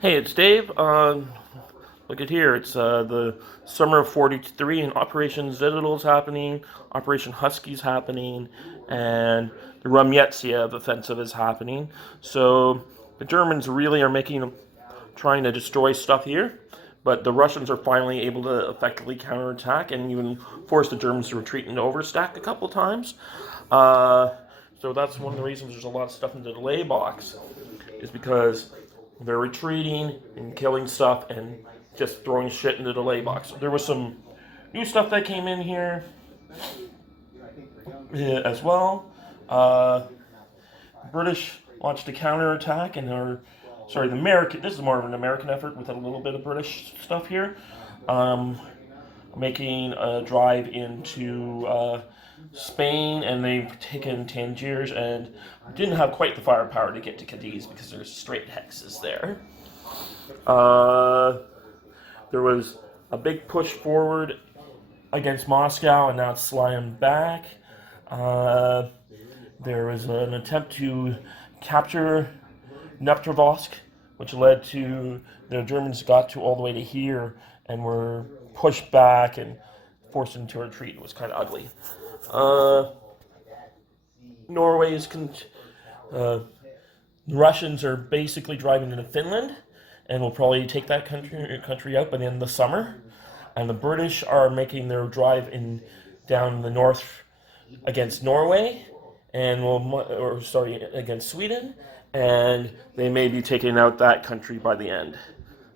Hey, it's Dave. Look at here. It's the summer of '43, and Operation Citadel is happening. Operation Husky is happening, and the Rumyetsia offensive is happening. So the Germans really are trying to destroy stuff here, but the Russians are finally able to effectively counterattack and even force the Germans to retreat into overstack a couple times. Uh, so that's one of the reasons there's a lot of stuff in the delay box, is because they're retreating and killing stuff and just throwing shit into the delay box. There was some new stuff that came in here as well. British launched a counterattack and the American. This is more of an American effort with a little bit of British stuff here, making a drive into Spain, and they've taken Tangiers and didn't have quite the firepower to get to Cadiz because there's straight hexes there. There was a big push forward against Moscow, and now it's slammed back. There was an attempt to capture Neptrovolsk, which led to the Germans got to all the way to here and were pushed back and forced into a retreat. It was kind of ugly. Norway's Russians are basically driving into Finland, and will probably take that country out by the end of the summer. And the British are making their drive down the north against Norway, against Sweden, and they may be taking out that country by the end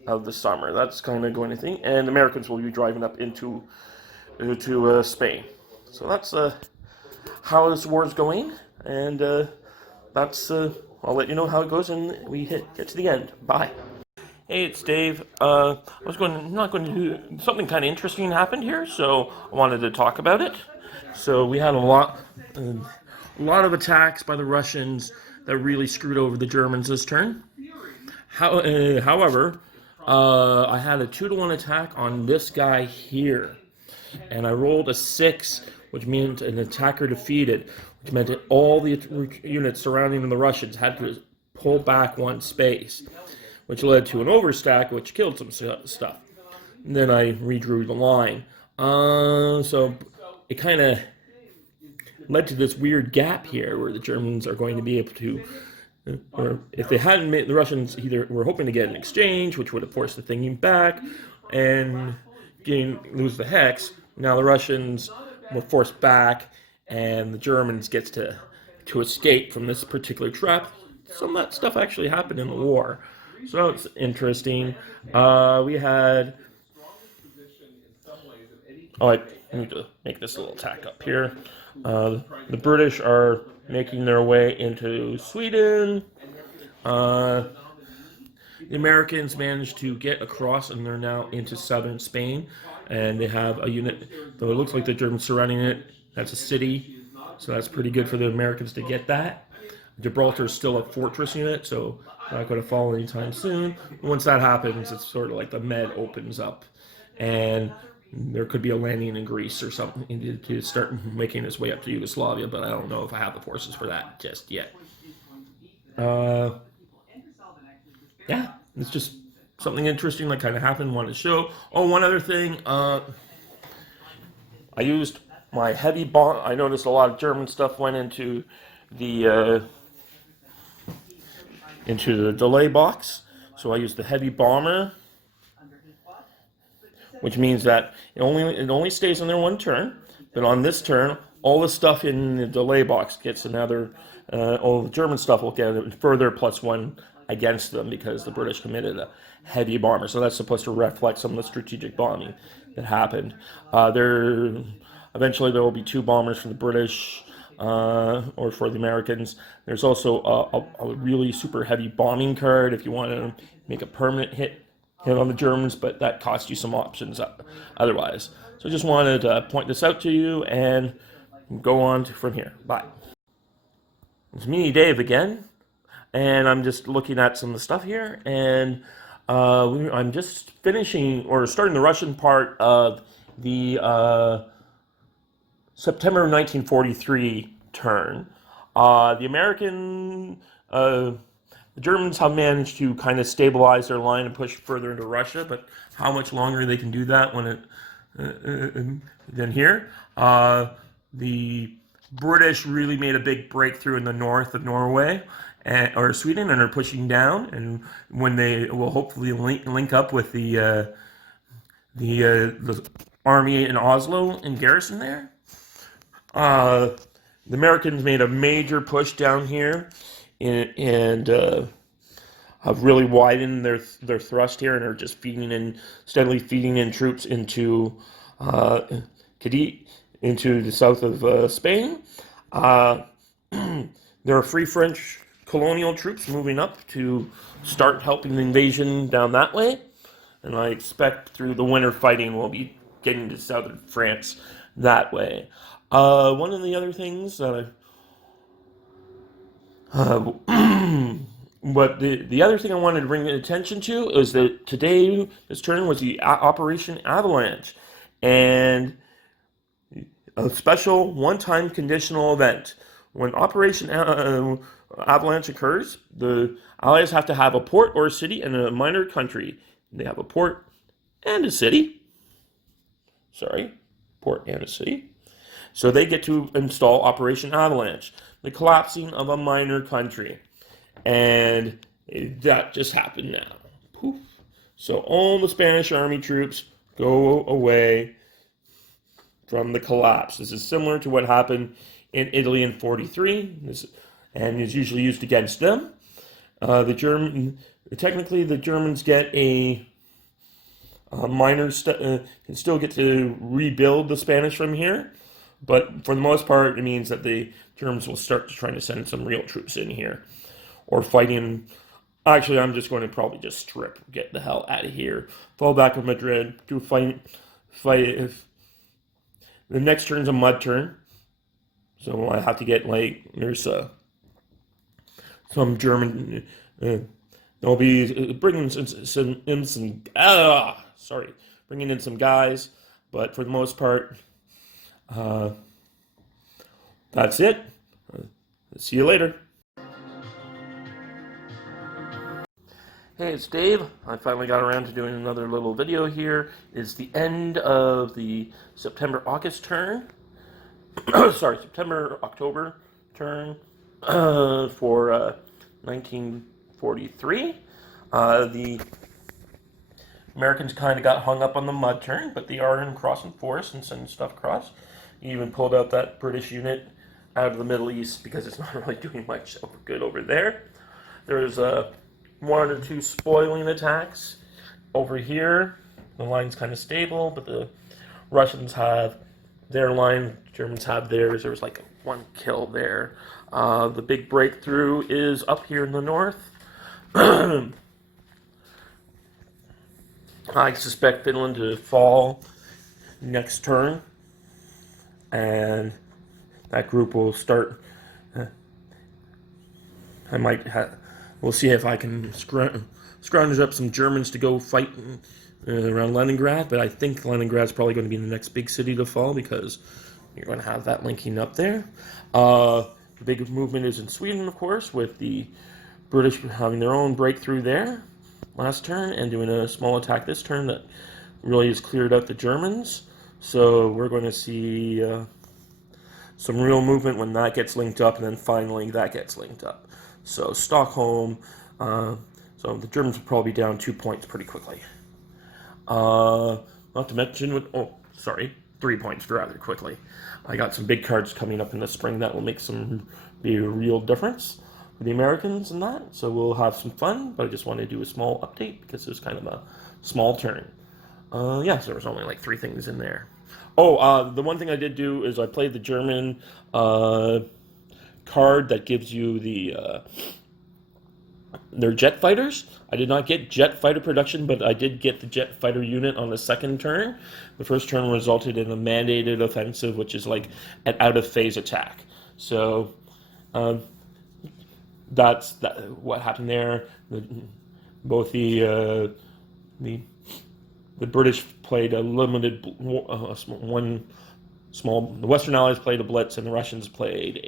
of the summer. That's kind of going to think. And the Americans will be driving up into Spain. So that's how this war is going, and I'll let you know how it goes when we get to the end. Bye. Hey, it's Dave. Not going to do something kind of interesting happened here, so I wanted to talk about it. So we had a lot of attacks by the Russians that really screwed over the Germans this turn. However, I had a 2-to-1 attack on this guy here, and I rolled a 6, which meant an attacker defeated, which meant that all the units surrounding the Russians had to pull back 1 space, which led to an overstack, which killed some stuff. And then I redrew the line. So it kind of led to this weird gap here where the Germans are going to be able to, or if they hadn't made, the Russians either were hoping to get an exchange, which would have forced the thinking back and lose the hex. Now the Russians were forced back, and the Germans gets to escape from this particular trap. Some of that stuff actually happened in the war, so it's interesting. We had. Oh, I need to make this a little tack up here. The British are making their way into Sweden. The Americans managed to get across, and they're now into southern Spain. And they have a unit, though it looks like the Germans surrounding it. That's a city, so that's pretty good for the Americans to get that. Gibraltar is still a fortress unit, so not going to fall anytime soon. Once that happens, it's sort of like the Med opens up, and there could be a landing in Greece or something to start making its way up to Yugoslavia, but I don't know if I have the forces for that just yet. Yeah, it's just something interesting that kind of happened. Wanted to show. Oh, one other thing. I used my heavy bomb. I noticed a lot of German stuff went into the delay box, so I used the heavy bomber, which means that it only stays on there 1 turn, but on this turn, all the stuff in the delay box gets another. All the German stuff will get a further +1 against them because the British committed a heavy bomber. So that's supposed to reflect some of the strategic bombing that happened. Eventually there will be 2 bombers for the British or for the Americans. There's also a really super heavy bombing card if you want to make a permanent hit on the Germans, but that costs you some options otherwise. So I just wanted to point this out to you and go on from here. Bye. It's me, Dave, again, and I'm just looking at some of the stuff here, and I'm just finishing or starting the Russian part of the September 1943 turn. The American The Germans have managed to kind of stabilize their line and push further into Russia, but how much longer they can do that when it than here? The British really made a big breakthrough in the north of Norway or Sweden, and are pushing down. And when they will hopefully link up with the army in Oslo in garrison there. The Americans made a major push down here, and have really widened their thrust here, and are just steadily feeding in troops Cadiz, into the south of Spain. There are free French colonial troops moving up to start helping the invasion down that way, and I expect through the winter fighting we'll be getting to southern France that way. One of the other things that but the other thing I wanted to bring attention to is that today, this turn, was the Operation Avalanche, and a special one-time conditional event. When Operation Avalanche occurs, the Allies have to have a port or a city and a minor country. They have a port and a city. Port and a city. So they get to install Operation Avalanche, the collapsing of a minor country. And that just happened now. Poof. So all the Spanish army troops go away from the collapse. This is similar to what happened in Italy in 43, and is usually used against them. Technically, the Germans get a minor, can still get to rebuild the Spanish from here, but for the most part, it means that the Germans will start trying to send some real troops in here, or fighting. Actually, I'm just going to probably just get the hell out of here, fall back on Madrid, fight. If the next turn's a mud turn, so I have to get there's some German. They'll be bringing bringing in some guys, but for the most part, that's it. See you later. Hey, it's Dave. I finally got around to doing another little video here. It's the end of the September-August turn. September-October turn for 1943. The Americans kind of got hung up on the mud turn, but they are in crossing forest and sending stuff across. He even pulled out that British unit out of the Middle East because it's not really doing much good over there. There's one or two spoiling attacks over here. The line's kind of stable, but the Russians have their line, Germans have theirs. There was one kill there. The big breakthrough is up here in the north. I suspect Finland to fall next turn, and that group will start. We'll see if I can scrounge up some Germans to go fight around Leningrad, but I think Leningrad's probably going to be the next big city to fall because you're going to have that linking up there. The big movement is in Sweden, of course, with the British having their own breakthrough there last turn and doing a small attack this turn that really has cleared out the Germans. So we're going to see some real movement when that gets linked up, and then finally that gets linked up. So Stockholm, so the Germans will probably be down 2 points pretty quickly. Not to mention, 3 points rather quickly. I got some big cards coming up in the spring that will be a real difference for the Americans in that. So we'll have some fun, but I just wanted to do a small update because it was kind of a small turn. So there was only 3 things in there. The one thing I did do is I played the German card that gives you their jet fighters. I did not get jet fighter production, but I did get the jet fighter unit on the second turn. The first turn resulted in a mandated offensive, which is an out-of-phase attack. So that's what happened there. Both the British played a limited the Western Allies played a blitz, and the Russians played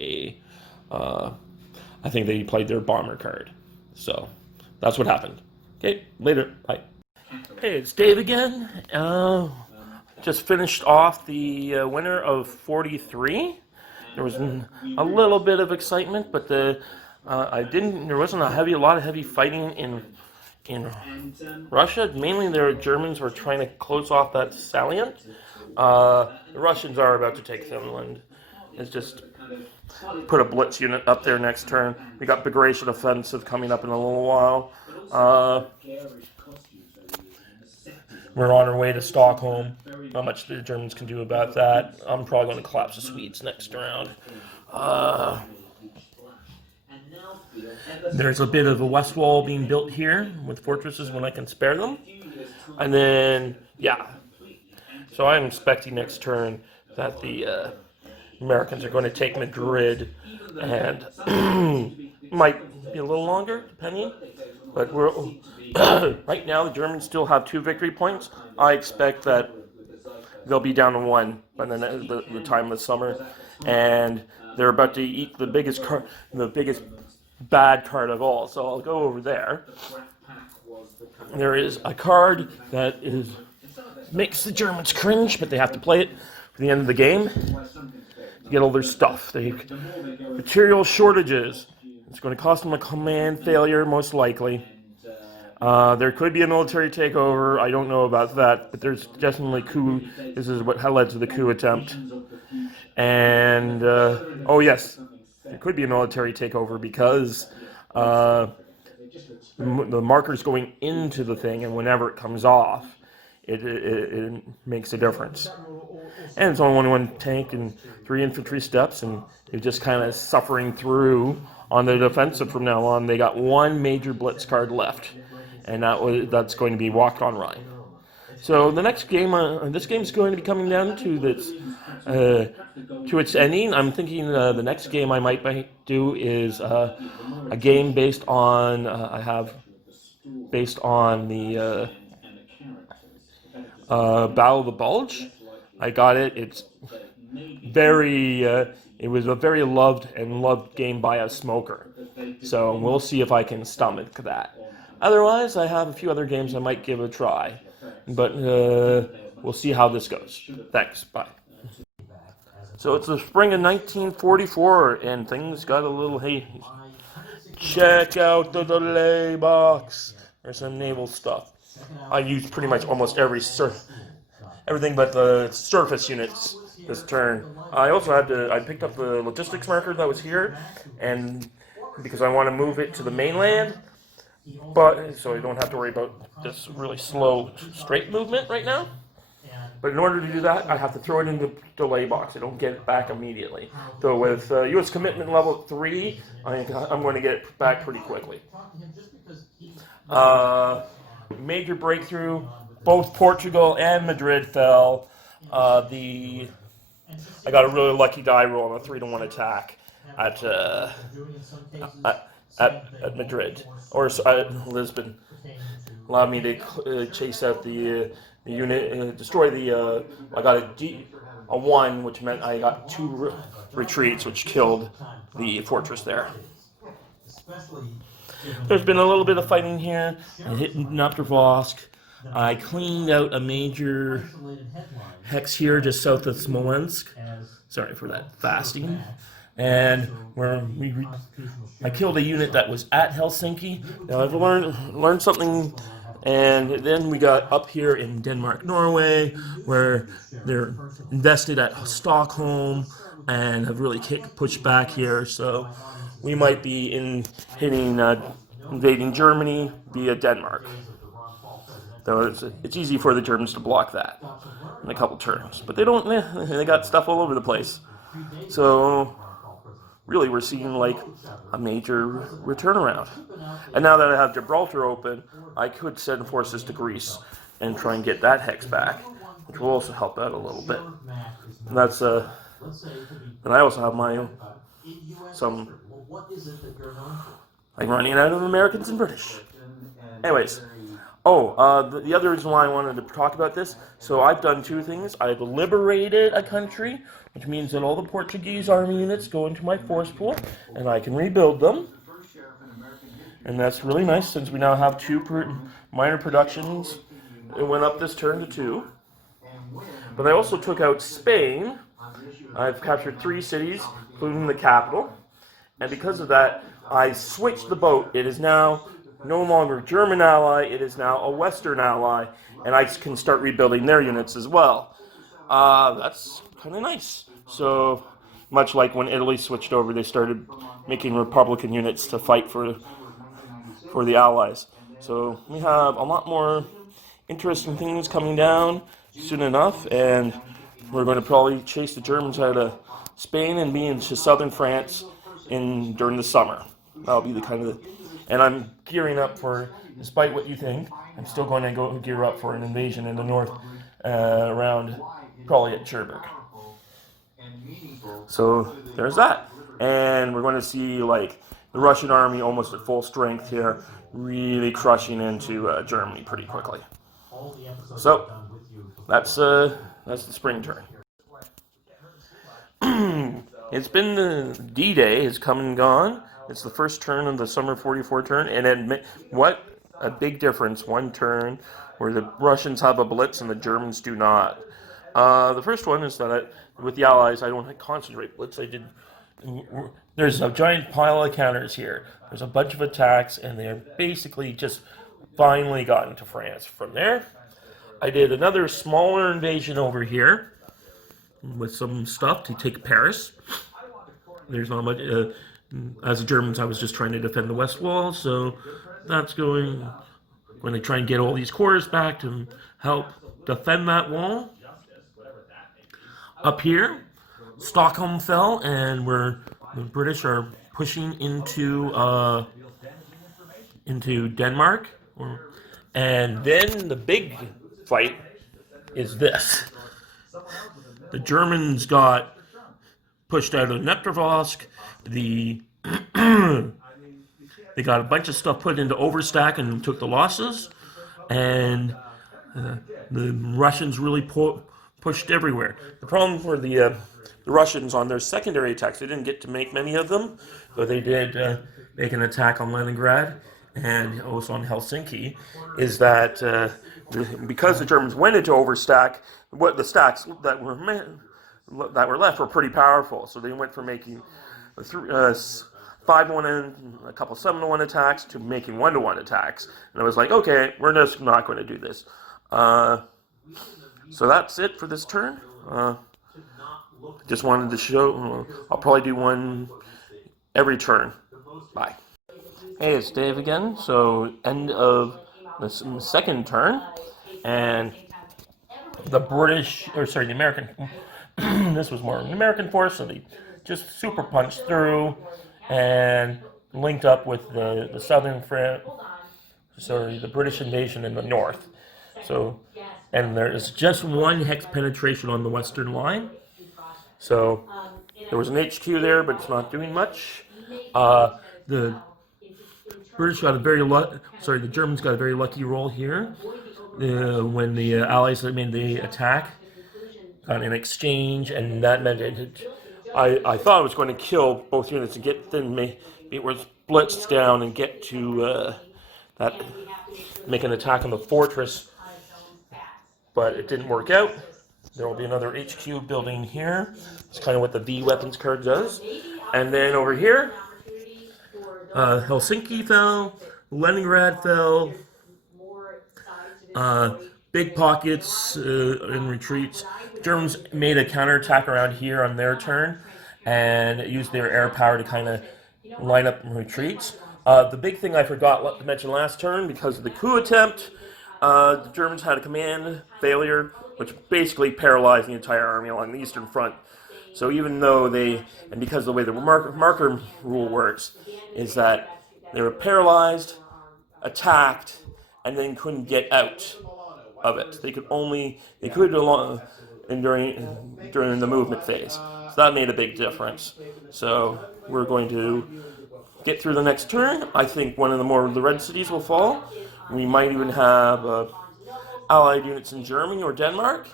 I think they played their bomber card. So that's what happened. Okay, later. Bye. Hey, it's Dave again. Just finished off the winner of 43. There was a little bit of excitement, but there wasn't a lot of heavy fighting in Russia. Mainly, the Germans were trying to close off that salient. The Russians are about to take Finland. It's just put a blitz unit up there next turn. We got Bagration offensive coming up in a little while. We're on our way to Stockholm. Not much the Germans can do about that. I'm probably going to collapse the Swedes next round. There's a bit of a west wall being built here with fortresses when I can spare them. And then, yeah. So I'm expecting next turn that the Americans are going to take Madrid, and might be a little longer, depending. But we're right now the Germans still have 2 victory points. I expect that they'll be down to 1 by the time of the summer, and they're about to eat the biggest bad card of all. So I'll go over there. There is a card that makes the Germans cringe, but they have to play it for the end of the game to get all their stuff. Material shortages. It's going to cost them a command failure, most likely. There could be a military takeover. I don't know about that, but there's definitely coup. This is what led to the coup attempt. And, oh yes, there could be a military takeover because the marker's going into the thing, and whenever it comes off, it makes a difference. And it's only one tank and 3 infantry steps, and they're just kind of suffering through on the defensive from now on. They got 1 major blitz card left, and that's going to be Walk on Rhine. So the next game, this game is going to be coming down to this, to its ending. I'm thinking the next game I might do is a game based on the Battle of the Bulge. I got it. It's very. It was a very loved game by a smoker. So we'll see if I can stomach that. Otherwise, I have a few other games I might give a try. But we'll see how this goes. Thanks. Bye. So it's the spring of 1944, and things got a little hazy. Check out the delay box. There's some naval stuff. I used pretty much almost everything but the surface units this turn. I also I picked up the logistics marker that was here, and because I want to move it to the mainland, but so I don't have to worry about this really slow straight movement right now. But in order to do that, I have to throw it in the delay box. I don't get it back immediately. So with U.S. commitment level 3, I'm going to get it back pretty quickly. Major breakthrough. Both Portugal and Madrid fell. I got a really lucky die roll on a 3-to-1 attack at Madrid, or Lisbon. Allowed me to chase out the unit, destroy the. I got a 1, which meant I got 2 retreats, which killed the fortress there. There's been a little bit of fighting here. I hit Naptervosk. I cleaned out a major hex here just south of Smolensk. Sorry for that fasting. And where I killed a unit that was at Helsinki. Now I've learned something. And then we got up here in Denmark, Norway, where they're invested at Stockholm and have really pushed back here. So we might be invading Germany via Denmark. Though it's easy for the Germans to block that in a couple turns, but they don't. They got stuff all over the place. So really, we're seeing like a major turnaround. And now that I have Gibraltar open, I could send forces to Greece and try and get that hex back, which will also help out a little bit. And that's and I also have my I'm running out of Americans and British. Anyways. The other reason why I wanted to talk about this, so I've done 2 things. I've liberated a country, which means that all the Portuguese army units go into my force pool, and I can rebuild them. and that's really nice since we now have two minor productions. It went up this turn to 2. But I also took out Spain. I've captured 3 cities, including the capital. And because of that, I switched the boat. It is now no longer a German ally, it is now a Western ally, and I can start rebuilding their units as well. That's kind of nice. So, much like when Italy switched over, they started making Republican units to fight for the Allies. So, we have a lot more interesting things coming down soon enough, and we're going to probably chase the Germans out of Spain and be into southern France during the summer. That'll be the kind of, and I'm gearing up for, despite what you think, I'm still going to go gear up for an invasion in the north, around probably at Cherbourg. So there's that, and we're going to see like the Russian army almost at full strength here, really crushing into Germany pretty quickly. So that's the spring turn. It's been the D-Day has come and gone. It's the first turn of the summer 44 turn, and what a big difference, one turn where the Russians have a blitz and the Germans do not. The first one is that with the Allies, I don't concentrate blitz. There's a giant pile of counters here. There's a bunch of attacks, and they're basically just finally gotten to France. From there, I did another smaller invasion over here with some stuff to take Paris. There's not much. As the Germans, I was just trying to defend the West Wall, so that's going to try and get all these corps back to help defend that wall. Up here, Stockholm fell, and the British are pushing into Denmark. And then the big fight is this. The Germans got pushed out of Nektravsk. They got a bunch of stuff put into Overstack and took the losses. And the Russians really pushed everywhere. The problem for the Russians on their secondary attacks, they didn't get to make many of them, but they did make an attack on Leningrad and also on Helsinki, is that because the Germans went into Overstack, the stacks that were left were pretty powerful. So they went from making 5-1 and a couple 7-1 attacks to making 1-1 attacks. And I was like, okay, we're just not going to do this. So that's it for this turn. Just wanted to show. I'll probably do one every turn. Bye. Hey, it's Dave again. So end of the second turn, and the American. This was more of an American force, so they just super punched through and linked up with the southern front. The British invasion in the north. So, and there is just one hex penetration on the western line. So there was an HQ there, but it's not doing much. The British got the Germans got a very lucky roll here. When the Allies made the attack, got an exchange, and that meant I thought I was going to kill both units and get them. It was blitzed down and get to make an attack on the fortress, but it didn't work out. There will be another HQ building here. It's kind of what the V weapons card does. And then over here, Helsinki fell, Leningrad fell, big pockets and retreats. Germans made a counterattack around here on their turn and used their air power to kind of line up retreats. The big thing I forgot to mention last turn, because of the coup attempt, the Germans had a command failure, which basically paralyzed the entire army along the eastern front. So even though and because of the way the marker rule works, is that they were paralyzed, attacked, and then couldn't get out of it. They could during the movement phase. So that made a big difference. So we're going to get through the next turn. I think one of the red cities will fall. We might even have Allied units in Germany or Denmark.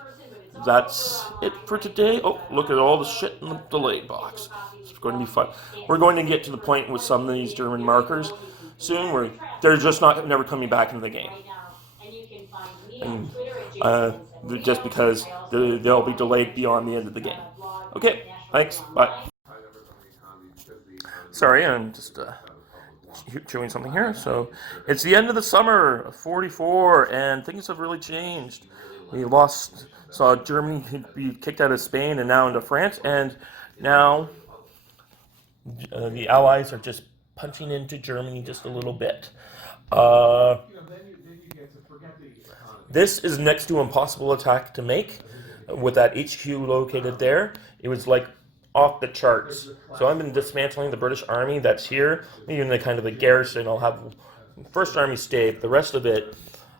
that's it for today. Oh, look at all the shit in the delayed box. It's going to be fun. We're going to get to the point with some of these German markers soon where they're just not never coming back into the game. And just because they'll be delayed beyond the end of the game. Okay, thanks. Bye. Sorry, I'm just chewing something here. So it's the end of the summer, 44, and things have really changed. We saw Germany be kicked out of Spain and now into France, and now the Allies are just punching into Germany just a little bit. This is next to impossible attack to make. With that HQ located there, it was like off the charts. So I've been dismantling the British Army that's here, even the kind of the garrison. I'll have First Army stay. The rest of it,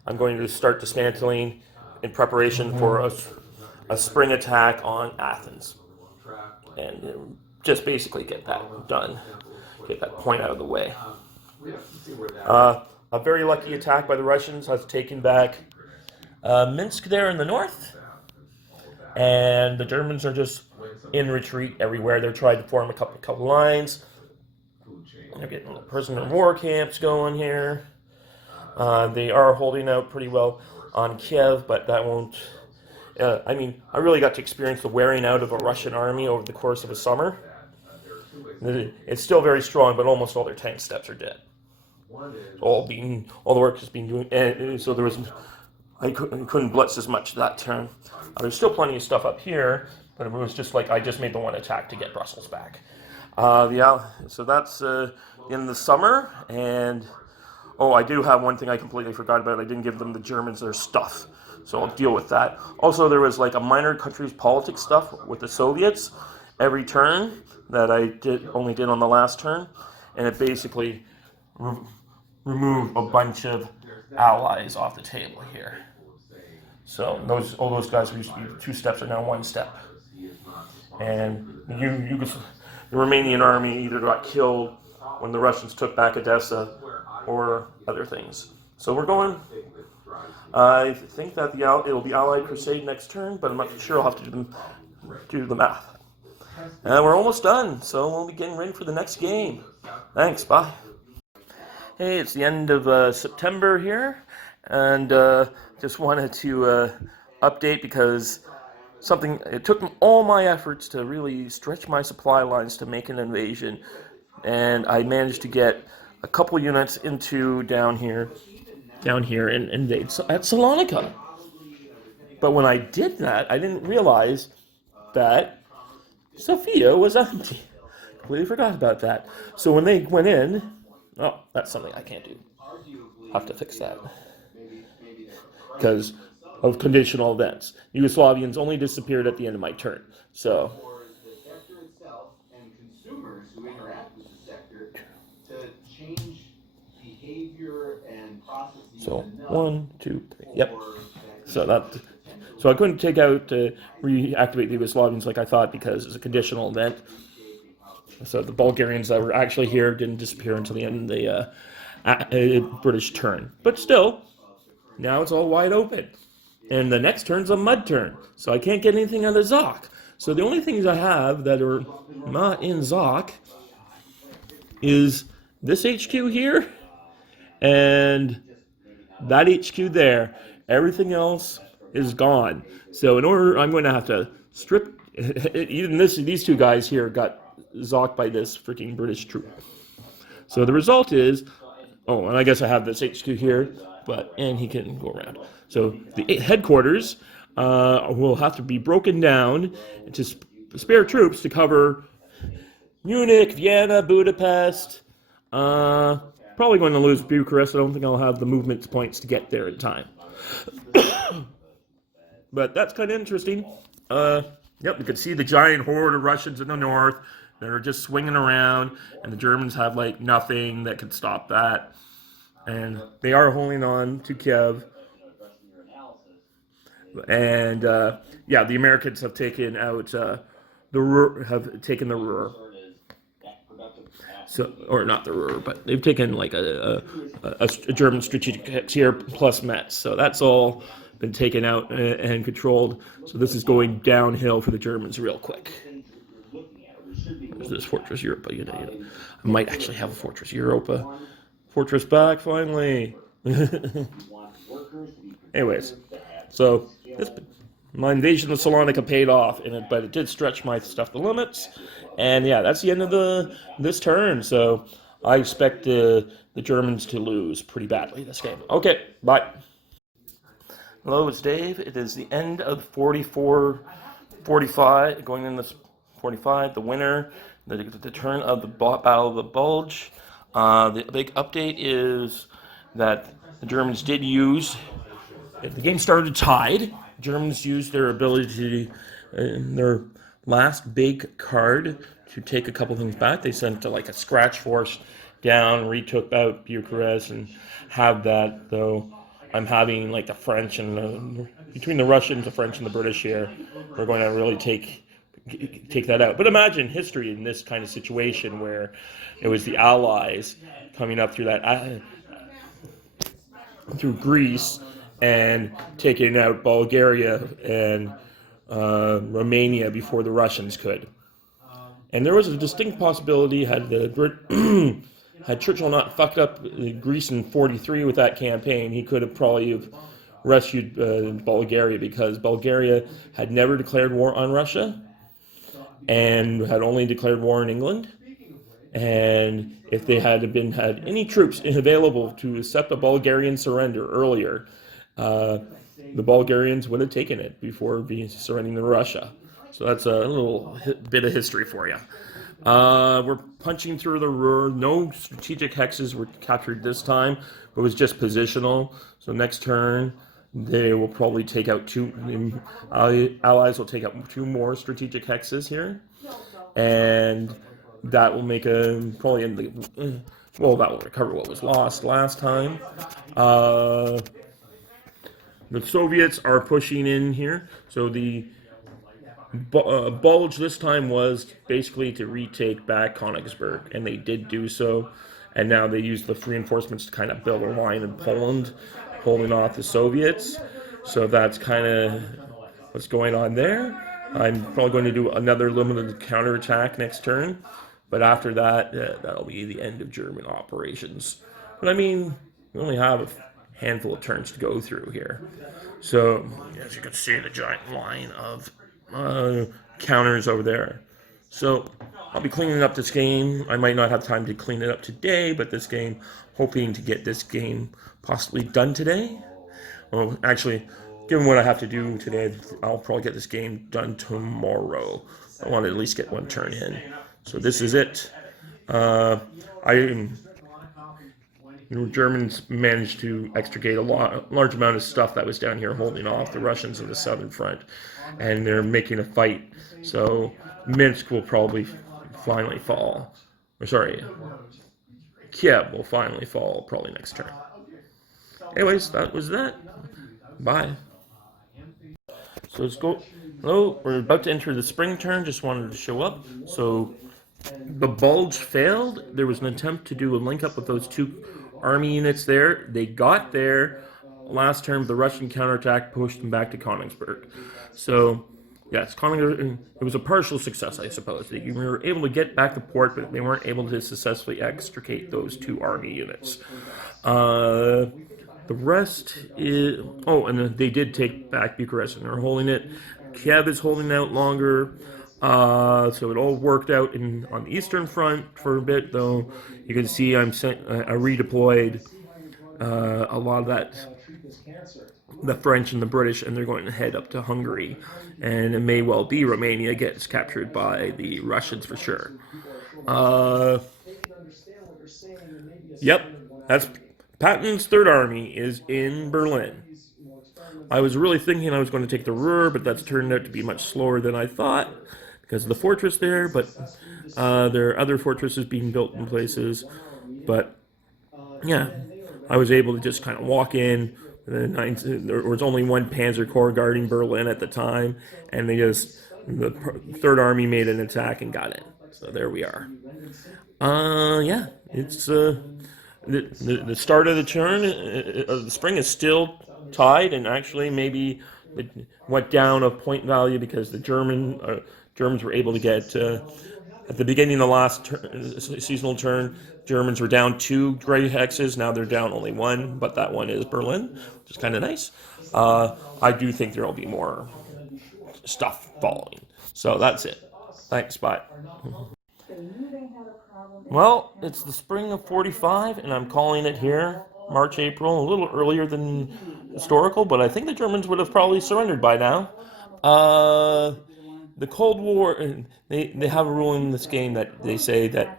I'm going to start dismantling in preparation for a spring attack on Athens, and just basically get that done, get that point out of the way. A very lucky attack by the Russians has taken back Minsk there in the north, and the Germans are just in retreat everywhere. They're trying to form a couple lines. They're getting the prisoner of war camps going here. They are holding out pretty well on Kiev, but that won't... I mean, I really got to experience the wearing out of a Russian army over the course of a summer. It's still very strong, but almost all their tank steps are dead. All the work has been doing, and so there was... I couldn't blitz as much that turn. There's still plenty of stuff up here, but it was just like I just made the one attack to get Brussels back. So that's the end of the summer, and I do have one thing I completely forgot about. I didn't give them, the Germans, their stuff, so I'll deal with that. Also, there was like a minor countries politics stuff with the Soviets every turn that I only did on the last turn, and it basically removed a bunch of allies off the table here. So all those guys who used to be 2 steps are now 1 step. And the Romanian army either got killed when the Russians took back Odessa or other things. So we're going. I think that it'll be Allied Crusade next turn, but I'm not sure. I'll have to do the math. And we're almost done, so we'll be getting ready for the next game. Thanks, bye. Hey, it's the end of September here, and just wanted to update because it took all my efforts to really stretch my supply lines to make an invasion, and I managed to get a couple units into down here and invade at Salonika. But when I did that, I didn't realize that Sofia was empty. Completely forgot about that. So when they went in, that's something I can't do. Have to fix that. Because of conditional events. Yugoslavians only disappeared at the end of my turn. So. So 1, 2, 3. Yep. So I couldn't take out reactivate the Yugoslavians like I thought because it's a conditional event. So the Bulgarians that were actually here didn't disappear until the end of the British turn. But still, now it's all wide open. And the next turn's a mud turn. So I can't get anything out of Zok. So the only things I have that are not in Zok is this HQ here and that HQ there. Everything else is gone. So I'm going to have to strip... Even these 2 guys here got zocked by this freaking British troop. So the result is, and I guess I have this HQ here, and he can go around. So the headquarters will have to be broken down to spare troops to cover Munich, Vienna, Budapest. Probably going to lose Bucharest. I don't think I'll have the movement points to get there in time. But that's kind of interesting. Yep, you can see the giant horde of Russians in the north. They're just swinging around, and the Germans have like nothing that could stop that. And they are holding on to Kiev. And the Americans have taken out the Ruhr. So, or not the Ruhr, but they've taken like a German strategic hits here plus Metz. So that's all been taken out and controlled. So this is going downhill for the Germans real quick. There's this Fortress Europa. I might actually have a Fortress Europa. Fortress back, finally. Anyways, so my invasion of Salonika paid off, but it did stretch my stuff to limits. And yeah, that's the end of this turn. So I expect the Germans to lose pretty badly this game. Okay, bye. Hello, it's Dave. It is the end of 45, going in this 45. The winner, the turn of the Battle of the Bulge. The big update is that the Germans did use. The game started tied. Germans used their ability to, their last big card to take a couple things back. They sent like a scratch force down, retook out Bucharest, and have that. Though I'm having like the French and between the Russians, the French, and the British here, we're going to really take that out. But imagine history in this kind of situation where it was the Allies coming up through that through Greece and taking out Bulgaria and Romania before the Russians could. And there was a distinct possibility had had Churchill not fucked up Greece in '43 with that campaign, he could have probably rescued Bulgaria, because Bulgaria had never declared war on Russia and had only declared war in England. And if they had any troops available to accept a Bulgarian surrender earlier, the Bulgarians would have taken it before surrendering to Russia. So that's a little bit of history for you. We're punching through the Ruhr. No strategic hexes were captured this time. It was just positional. So next turn, they will probably take out Allies will take out 2 more strategic hexes here. And that will make probably that will recover what was lost last time. The Soviets are pushing in here. So the Bulge this time was basically to retake back Königsberg, and they did do so. And now they use the reinforcements to kind of build a line in Poland, holding off the Soviets. So that's kind of what's going on there. I'm probably going to do another limited counterattack next turn. But after that, that'll be the end of German operations. But I mean, we only have a handful of turns to go through here. So, as you can see, the giant line of counters over there. So, I'll be cleaning up this game. I might not have time to clean it up today, but this game, hoping to get this game possibly done today. Well, actually, given what I have to do today, I'll probably get this game done tomorrow. I want to at least get one turn in. So this is it. The Germans managed to extricate a large amount of stuff that was down here holding off the Russians in the southern front, and they're making a fight. So Minsk will probably finally fall. Kiev will finally fall probably next turn. Anyways, that was that. Bye. So let's go. Hello, we're about to enter the spring turn. Just wanted to show up. So the Bulge failed. There was an attempt to do a link up with those 2 army units there. They got there. Last turn, the Russian counterattack pushed them back to Königsberg. So, yes, it was a partial success, I suppose. We were able to get back the port, but they weren't able to successfully extricate those 2 army units. The rest is... Oh, and they did take back Bucharest, and they're holding it. Kiev is holding out longer. So it all worked out on the Eastern Front for a bit, though. You can see I redeployed a lot of that, the French and the British, and they're going to head up to Hungary. And it may well be Romania gets captured by the Russians for sure. Yep, that's Patton's Third Army is in Berlin. I was really thinking I was going to take the Ruhr, but that's turned out to be much slower than I thought because of the fortress there. But there are other fortresses being built in places. But yeah, I was able to just kind of walk in. There was only 1 Panzer Corps guarding Berlin at the time, and the Third Army made an attack and got in. So there we are. Yeah, it's the start of the turn of the spring is still tied, and actually maybe it went down a point value because the Germans were able to get at the beginning of the last seasonal turn. Germans were down 2 gray hexes. Now they're down only 1, but that one is Berlin, which is kind of nice. I do think there will be more stuff following. So that's it. Thanks, bye. Well, it's the spring of 45, and I'm calling it here, March, April, a little earlier than historical, but I think the Germans would have probably surrendered by now. The Cold War, they have a rule in this game that they say that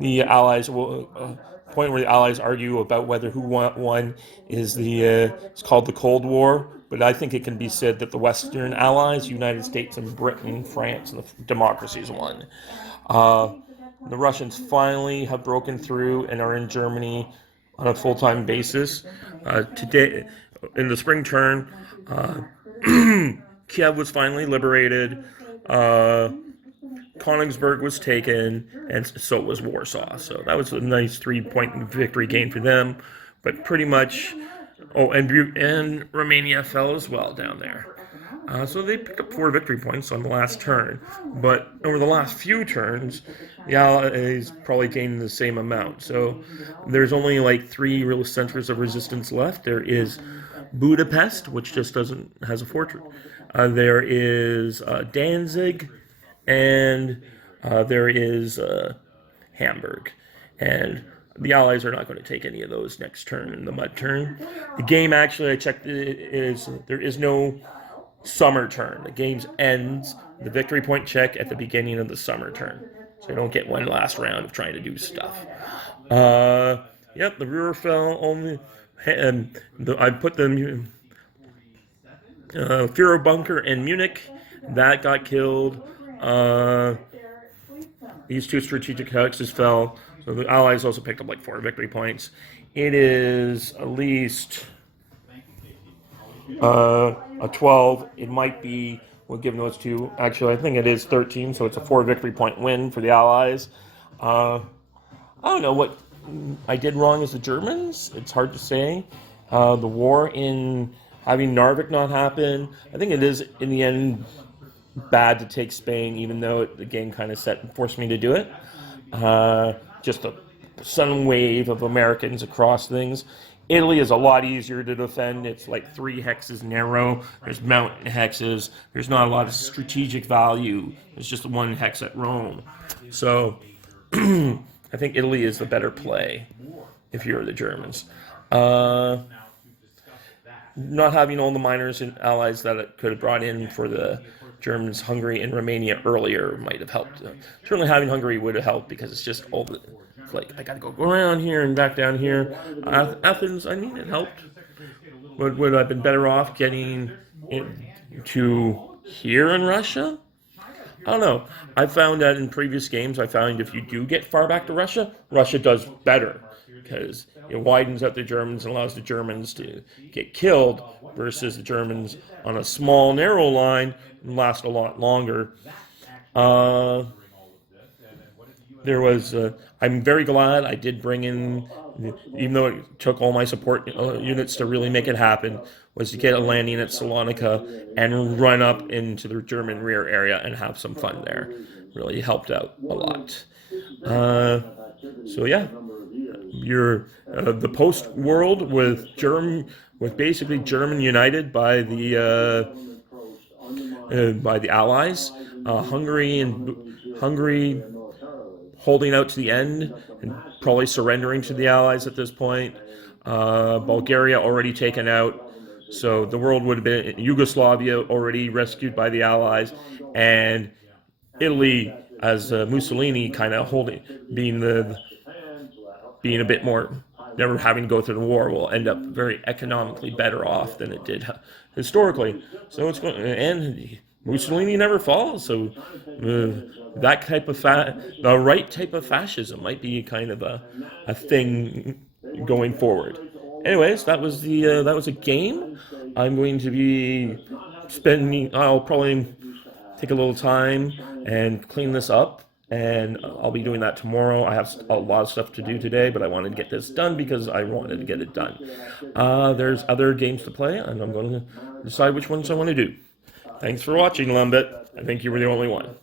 the Allies will, point where the Allies argue about whether who won is it's called the Cold War, but I think it can be said that the Western Allies, United States and Britain, France, and the democracies won. The Russians finally have broken through and are in Germany on a full-time basis. Today, in the spring turn, Kiev was finally liberated. Königsberg was taken, and so was Warsaw. So that was a nice 3-point victory gain for them. But pretty much, and Romania fell as well down there. So they picked up 4 victory points on the last turn. But over the last few turns, the Allies probably gained the same amount. So there's only like 3 real centers of resistance left. There is Budapest, which just has a fortress. There is Danzig, and there is Hamburg. And the Allies are not going to take any of those next turn in the mud turn. The game, actually, I checked, there is no summer turn. The game ends the victory point check at the beginning of the summer turn. So you don't get one last round of trying to do stuff. Yep, the Ruhr fell only. And I put the Führer bunker in Munich. That got killed. These 2 strategic hexes fell. So the Allies also picked up like 4 victory points. It is at least a 12. It might be, we'll give those 2. Actually, I think it is 13, so it's a 4 victory point win for the Allies. I don't know what I did wrong as the Germans. It's hard to say. The war in having Narvik not happen, I think it is, in the end, bad to take Spain, even though the game kind of forced me to do it. Just a sudden wave of Americans across things. Italy is a lot easier to defend. It's like 3 hexes narrow. There's mountain hexes. There's not a lot of strategic value. There's just 1 hex at Rome. So I think Italy is the better play if you're the Germans. Not having all the miners and allies that it could have brought in for the Germans, Hungary, and Romania earlier might have helped. Certainly having Hungary would have helped because it's just all the, like, I got to go around here and back down here. Athens, I mean, it helped. Would I have been better off getting it to here in Russia? I don't know. I found that in previous games, I found if you do get far back to Russia, Russia does better because it widens out the Germans and allows the Germans to get killed versus the Germans on a small, narrow line and last a lot longer. I'm very glad I did bring in, even though it took all my support units to really make it happen, was to get a landing at Salonika and run up into the German rear area and have some fun there. Really helped out a lot. So yeah, you're the post world with basically German united by the Allies, Hungary holding out to the end and probably surrendering to the Allies at this point. Bulgaria already taken out. So the world would have been Yugoslavia already rescued by the Allies, and Italy as Mussolini kind of being a bit more, never having to go through the war, will end up very economically better off than it did historically. So it's going, and Mussolini never falls. So that type of the right type of fascism might be kind of a thing going forward. Anyways, that was a game. I'm going to be I'll probably take a little time and clean this up and I'll be doing that tomorrow. I have a lot of stuff to do today, but I wanted to get this done because I wanted to get it done. There's other games to play, and I'm going to decide which ones I want to do. Thanks for watching, Lumbit. I think you were the only one.